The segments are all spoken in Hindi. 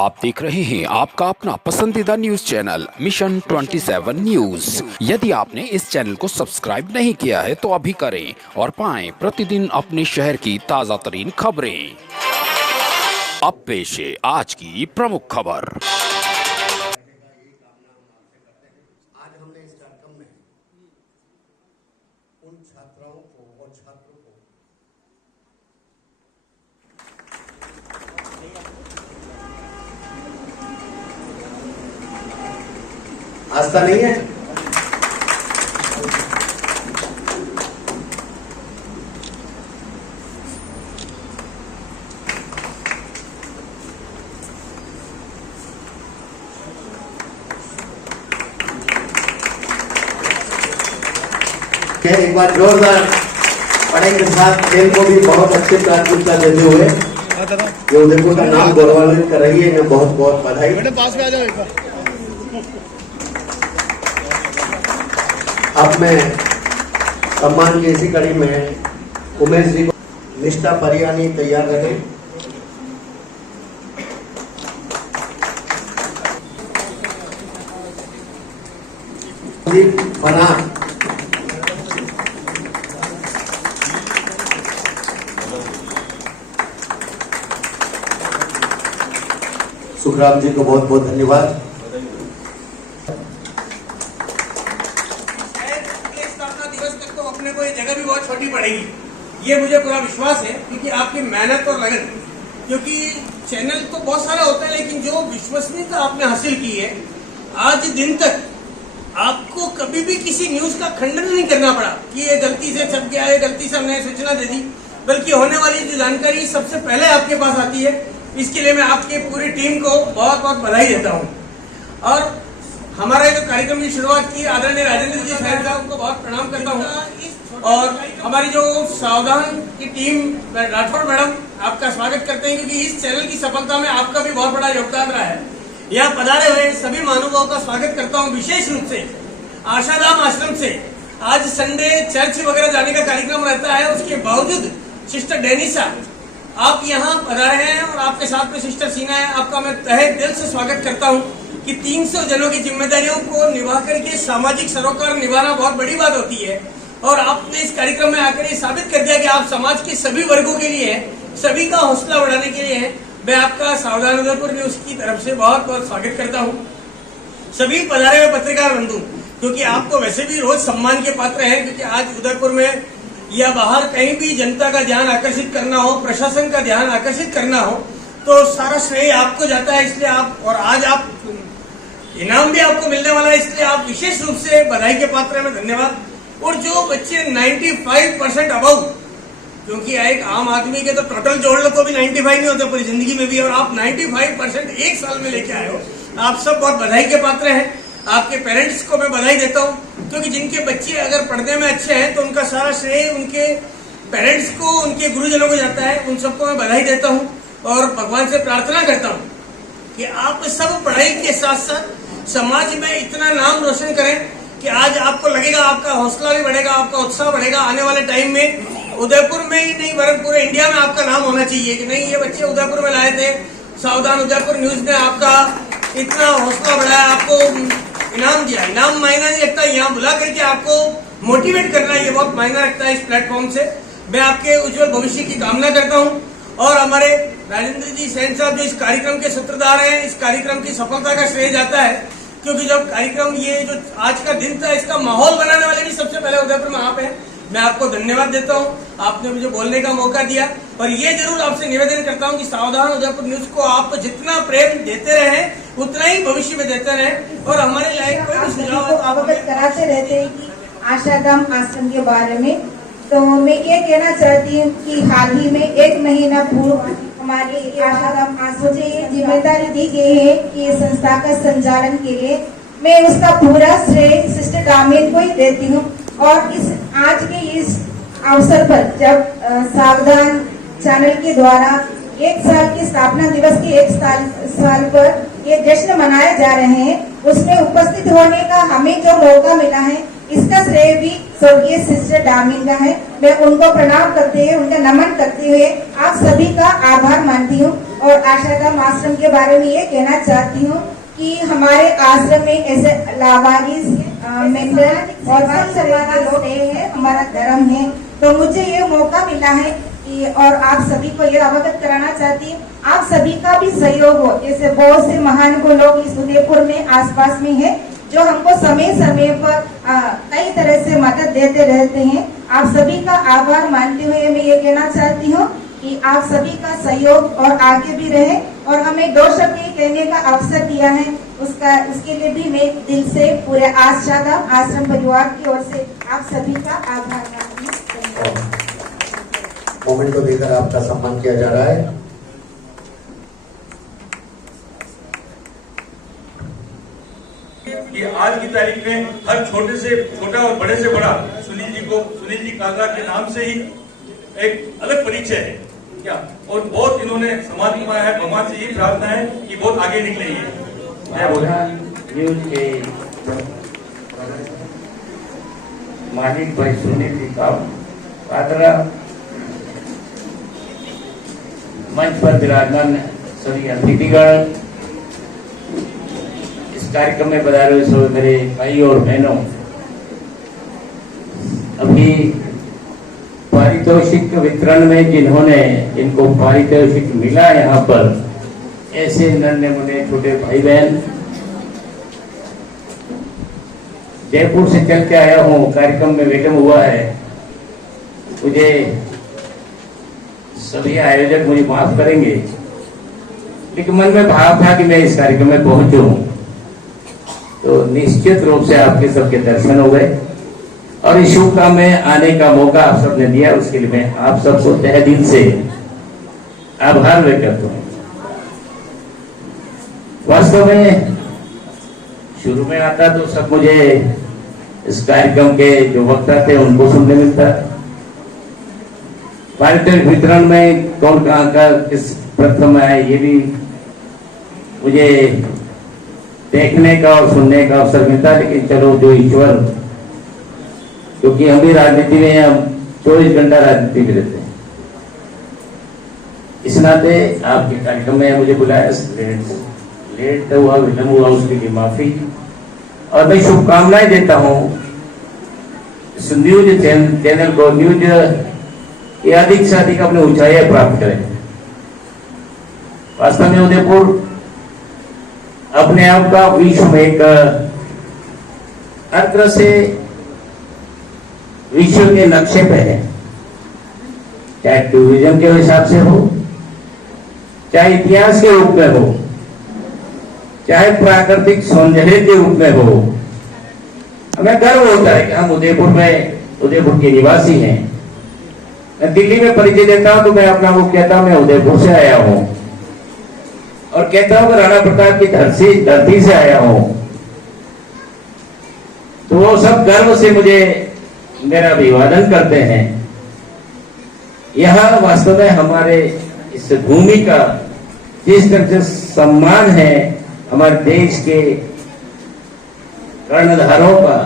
आप देख रहे हैं आपका अपना पसंदीदा न्यूज चैनल मिशन 27 न्यूज। यदि आपने इस चैनल को सब्सक्राइब नहीं किया है तो अभी करें और पाएं प्रतिदिन अपने शहर की ताजा तरीन खबरें। अब पेश है आज की प्रमुख खबर। आज हमने इस कार्यक्रम में उन छात्राओं को और छात्रों को आस्था नहीं है। एक बार जोरदार पढ़ाई के साथ खेल को भी बहुत अच्छे प्राथमिकता देते हुए जो उदयपुर का नाम गौरवान्वित कर रही है, बहुत बहुत बधाई। पास में आ जाओ एक बार। अब मैं सम्मान की इसी कड़ी में उमेश जी को निष्ठा परियानी तैयार रखें। फरहान सुखराम जी को बहुत बहुत धन्यवाद। अपने को ये जगह भी बहुत छोटी पड़ेगी, ये मुझे पूरा विश्वास है, क्योंकि आपकी मेहनत और लगन, क्योंकि चैनल तो बहुत सारा होता है लेकिन जो विश्वसनीयता आपने हासिल की है, आज दिन तक आपको कभी भी किसी न्यूज का खंडन नहीं करना पड़ा कि ये गलती से छप गया है, गलती से हमने सूचना दे दी, बल्कि होने वाली जो जानकारी सबसे पहले आपके पास आती है। इसके लिए मैं आपकी पूरी टीम को बहुत बहुत बधाई देता हूँ। और हमारा जो कार्यक्रम की शुरुआत की आदरणीय राजेंद्र जी साहब साहब को बहुत प्रणाम करता हूँ, और हमारी जो सावधान की टीम राठौड़ मैडम आपका स्वागत करते हैं, क्योंकि इस चैनल की सफलता में आपका भी बहुत बड़ा योगदान रहा है। यहाँ पधारे हुए सभी महानुभावों का स्वागत करता हूँ। विशेष रूप से आशाधाम आश्रम से आज संडे चर्च वगैरह जाने का कार्यक्रम रहता है, उसके बावजूद सिस्टर डेनिसा आप यहाँ पधारे हैं और आपके साथ में सिस्टर सीना है। आपका मैं तहे दिल से स्वागत करता हूँ कि 300 जनों की जिम्मेदारियों को निभा करके सामाजिक सरोकार निभाना बहुत बड़ी बात होती है, और आपने इस कार्यक्रम में आकर ये साबित कर दिया कि आप समाज के सभी वर्गों के लिए हैं, सभी का हौसला बढ़ाने के लिए हैं। मैं आपका सावधान उदयपुर न्यूज की तरफ से बहुत बहुत स्वागत करता हूँ। सभी पधारे हुए पत्रकार बंधु, क्योंकि आप तो वैसे भी रोज सम्मान के पात्र हैं, क्योंकि आज उदयपुर में या बाहर कहीं भी जनता का ध्यान आकर्षित करना हो, प्रशासन का ध्यान आकर्षित करना हो, तो सारा श्रेय आपको जाता है। इसलिए आप, और आज आप इनाम भी आपको मिलने वाला है, इसलिए आप विशेष रूप से बधाई के पात्र में धन्यवाद। और जो बच्चे 95% अबव, क्योंकि एक आम आदमी के तो टोटल जोड़ लो तो भी 95 नहीं होते पूरी जिंदगी में भी, और आप 95% एक साल में लेके आए हो, आप सब बहुत बधाई के पात्र हैं। आपके पेरेंट्स को मैं बधाई देता हूँ, क्योंकि जिनके बच्चे अगर पढ़ने में अच्छे हैं तो उनका सारा श्रेय उनके पेरेंट्स को, उनके गुरुजनों को जाता है। उन सबको मैं बधाई देता हूँ और भगवान से प्रार्थना करता हूँ कि आप सब पढ़ाई के साथ साथ समाज में इतना नाम रोशन करें कि आज आपको लगेगा, आपका हौसला भी बढ़ेगा, आपका उत्साह बढ़ेगा। आने वाले टाइम में उदयपुर में ही नहीं बल्कि पूरे इंडिया में आपका नाम होना चाहिए कि नहीं, ये बच्चे उदयपुर में लाए थे, सावधान उदयपुर न्यूज ने आपका इतना हौसला बढ़ाया, आपको इनाम दिया। इनाम मायना नहीं रखता, यहाँ बुला करके आपको मोटिवेट करना ये बहुत मायना रखता है। इस प्लेटफॉर्म से मैं आपके उज्जवल भविष्य की कामना करता हूँ। और हमारे राजेंद्र जी सैन साहब जो इस कार्यक्रम के सूत्रधार हैं, इस कार्यक्रम की सफलता का श्रेय जाता है, क्योंकि जब कार्यक्रम ये जो आज का दिन था, इसका माहौल बनाने वाले भी सबसे पहले उदयपुर में आप हैं। मैं आपको धन्यवाद देता हूं, आपने मुझे बोलने का मौका दिया। और ये जरूर आपसे निवेदन करता हूं कि सावधान उदयपुर न्यूज को आप जितना प्रेम देते रहे उतना ही भविष्य में देते रहे, और हमारे लायक कोई भी सुझाव अवगत कराते रहते हैं कि आशाधाम आश्रम के बारे में। तो मैं ये कहना चाहती हूँ कि हाल ही में 1 महीना पूर्व हमारी आशाधाम आश्रम से ये जिम्मेदारी दी गई है कि संस्था का संचालन के लिए मैं उसका पूरा श्रेय सिस्टर दामिन को ही देती हूँ। और इस आज के इस अवसर पर जब सावधान चैनल के द्वारा 1 साल की स्थापना दिवस के 1 साल पर ये जश्न मनाए जा रहे हैं, उसमें उपस्थित होने का हमें जो मौका मिला है, इसका श्रेय भी स्वर्गीय सिस्टर दामिन का है। मैं उनको प्रणाम करते हुए, उनका नमन करते हुए आप सभी का आभार मानती हूँ और आशाधाम आश्रम के बारे में ये कहना चाहती हूँ कि हमारे आश्रम में ऐसे लावारिस मेंढक और हर तरह के लोग हैं, हमारा धर्म है। तो मुझे ये मौका मिला है कि और आप सभी को ये अवगत कराना चाहती हूँ, आप सभी का भी सहयोग हो। जैसे बहुत से महान को लोग इस उदयपुर में आसपास में है जो हमको समय समय पर कई तरह से मदद देते रहते हैं। आप सभी का आभार मानते हुए मैं ये कहना चाहती हूँ कि आप सभी का सहयोग और आगे भी रहे और हमें 2 शब्द ये कहने का अवसर दिया है, उसके लिए भी मैं दिल से पूरे आशाधाम आश्रम परिवार की ओर से आप सभी का आभार मानती हूँ। मोमेंट को देकर आपका सम्मान किया जा रहा है। कि आज की तारीख में हर छोटे से छोटा और बड़े से बड़ा सुनील जी कालरा के नाम से ही एक अलग परिचय है क्या, और बहुत इन्होंने समाज निभाया है। भगवान से यही प्रार्थना है कि बहुत आगे निकले न्यूज के मालिक भाई सुनील जी कालरा, मंच पर विराजमान सभी अतिथिगण, इस कार्यक्रम में पधारे हुए सभी मेरे भाई और बहनों, अभी पारितोषिक वितरण में जिनको पारितोषिक मिला यहाँ पर, ऐसे नन्हे मुन्ने छोटे भाई बहन, जयपुर से चल के आया हूँ, कार्यक्रम में विलंब हुआ है, मुझे सभी आयोजक मुझे माफ करेंगे, लेकिन मन में भाव था कि मैं इस कार्यक्रम में पहुंचूं, तो निश्चित रूप से आपके सबके दर्शन हो गए और इस शुभ काम में आने का मौका आप सबने दिया, उसके लिए मैं आप सबको तहे दिल से आभार व्यक्त करता हूँ। वास्तव में शुरू में आता तो सब मुझे इस कार्यक्रम के जो वक्ता थे उनको सुनने मिलता, पारितोषिक वितरण में कौन कहाँ का किस प्रथम आया ये भी मुझे देखने का और सुनने का अवसर मिलता, लेकिन चलो जो ईश्वर, क्योंकि हम भी राजनीति में, हम 24 घंटा राजनीति में रहते हैं, इस नाते आपके कार्यक्रम में मुझे बुलाया, लेट हुआ, विलंब हुआ, उसके लिए माफी, और मैं शुभकामनाएं देता हूँ इस न्यूज चैनल को, न्यूज ये अधिक से अधिक अपने ऊंचाइयां प्राप्त करें। वास्तव में उदयपुर अपने आप का विश्व में एक हर तरह से विश्व के नक्शे पे है, चाहे टूरिज्म के हिसाब से हो, चाहे इतिहास के रूप में हो, चाहे प्राकृतिक सौंदर्य के रूप में हो। हमें गर्व होता है कि हम उदयपुर के निवासी हैं। मैं दिल्ली में परिचय देता हूं तो मैं अपना वो कहता हूं मैं उदयपुर से आया हूं, और कहता हूं राणा प्रताप की धरती से आया हूं, तो वो सब गर्व से मुझे मेरा अभिवादन करते हैं। यह वास्तव में हमारे इस भूमि का जिस तरह से सम्मान है, हमारे देश के कर्णधारों का,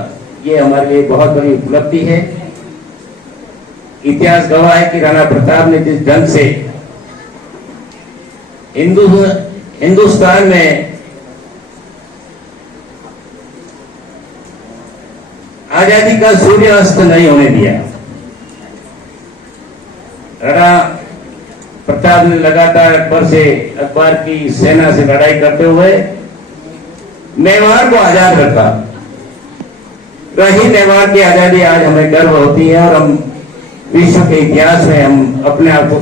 ये हमारे लिए बहुत बड़ी उपलब्धि है। इतिहास गवाह है कि राणा प्रताप ने जिस ढंग से हिंदुस्तान में आजादी का सूर्यास्त नहीं होने दिया, राणा प्रताप ने लगातार अकबर की सेना से लड़ाई करते हुए मेवाड़ को आजाद रखा। रही मेवाड़ की आजादी आज हमें गर्व होती है, और हम विश्व के इतिहास में हम अपने आप को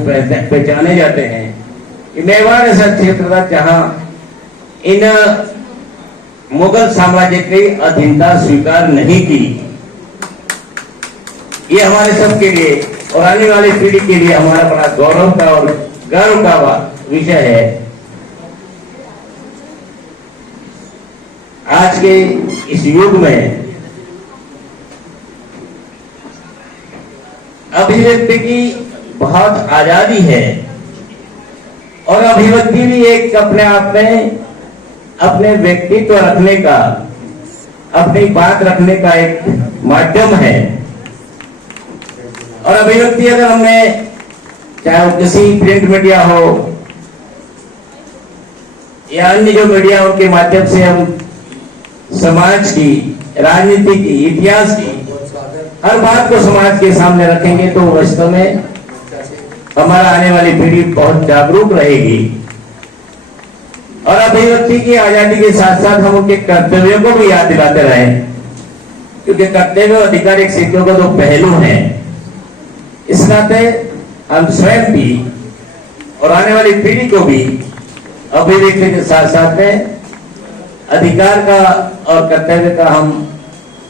पहचाने जाते हैं कि मेवाड़ ऐसा क्षेत्र था जहां इन मुगल साम्राज्य की अधीनता स्वीकार नहीं की। ये हमारे सबके लिए और आने वाली पीढ़ी के लिए हमारा बड़ा गौरव का और गर्व का विषय है। आज के इस युग में अभिव्यक्ति की बहुत आजादी है, और अभिव्यक्ति भी एक अपने आप में अपने व्यक्तित्व रखने का, अपनी बात रखने का एक माध्यम है। और अभिव्यक्ति अगर हमने, चाहे वो किसी प्रिंट मीडिया हो, या अन्य जो मीडिया उनके माध्यम से हम समाज की, राजनीति की, इतिहास की हर बात को समाज के सामने रखेंगे तो वास्तव में हमारा आने वाली पीढ़ी बहुत जागरूक रहेगी और अभिव्यक्ति की आजादी के साथ साथ हम उनके कर्तव्यों को भी याद दिलाते रहें, क्योंकि कर्तव्य और अधिकार एक सिक्के को दो पहलू हैं। इस नाते हम स्वयं भी और आने वाली पीढ़ी को भी अभिव्यक्ति के साथ साथ में अधिकार का और कर्तव्य का हम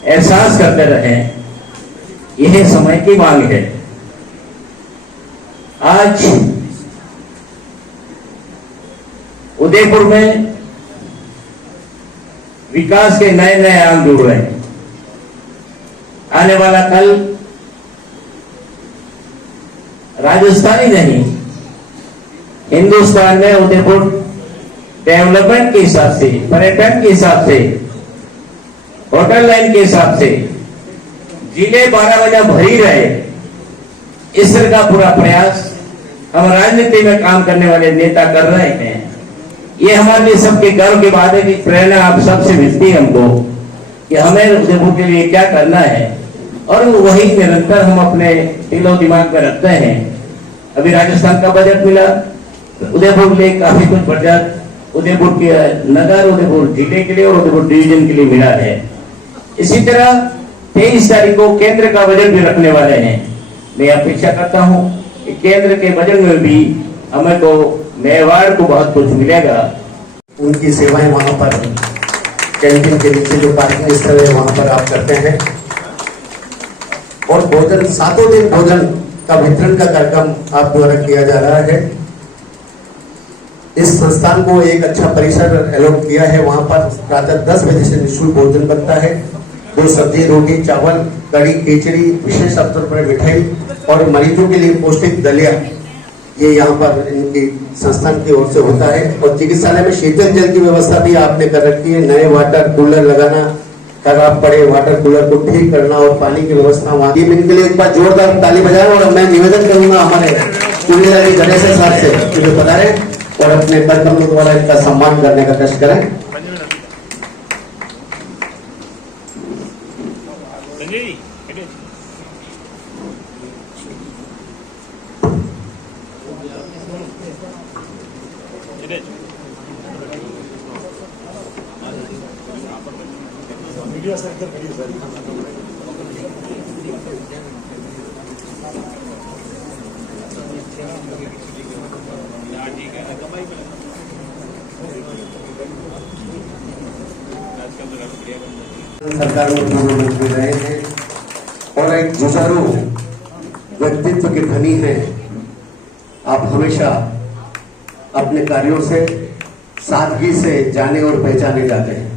एहसास करते रहें, यह समय की मांग है। आज उदयपुर में विकास के नए नए आयाम जुड़ रहे हैं। आने वाला कल राजस्थान ही नहीं, हिंदुस्तान में उदयपुर डेवलपमेंट के हिसाब से, पर्यटन के हिसाब से, होटल लाइन के हिसाब से जिले 12 बजे भरी रहे, इस तरह का पूरा प्रयास हम राजनीति में काम करने वाले नेता कर रहे हैं। ये हमारे लिए सबके गर्व की बात है कि प्रेरणा आप सबसे मिलती है हमको कि हमें उदयपुर के लिए क्या करना है और वही निरंतर हम अपने दिलो दिमाग में रखते हैं। अभी राजस्थान का बजट मिला, उदयपुर के लिए काफी कुछ बजट उदयपुर के नगर, उदयपुर जिले के लिए और उदयपुर डिवीजन के लिए मिला है। इसी तरह 23 तारीख को केंद्र का बजट भी रखने वाले हैं। मैं अपेक्षा करता हूं कि केंद्र के बजट में भी हमें तो मेवाड़ को बहुत कुछ मिलेगा। उनकी सेवाएं वहां पर कैंटीन के नीचे जो पार्किंग स्थल है वहां पर आप करते हैं और भोजन 7 दिन भोजन का वितरण का कार्यक्रम आप द्वारा किया जा रहा है। इस संस्थान को एक अच्छा परिसर अलॉट किया है, वहां पर प्रातः 10 बजे से निःशुल्क भोजन बनता है। 2 सब्जी, रोटी, चावल, कड़ी, खिचड़ी, विशेष अवसर पर मिठाई और मरीजों के लिए पौष्टिक दलिया, ये यहाँ पर इनकी संस्थान की ओर से होता है। और चिकित्सालय में शीतल जल की व्यवस्था भी आपने कर रखी है। नए वाटर कूलर लगाना, खराब पड़े वाटर कूलर को ठीक करना और पानी की व्यवस्था वहाँ की। इनके लिए एक बार जोरदार ताली बजाएं और मैं निवेदन करूंगा हमारे चुनीला जी गणेश साहब से कि वे पधारें और अपने कर्तव्यों द्वारा इनका सम्मान करने का कष्ट करें। सरकार में प्रधानमंत्री रहे हैं और एक जुझारू व्यक्तित्व के धनी हैं। आप हमेशा अपने कार्यों से सादगी से जाने और पहचाने जाते हैं।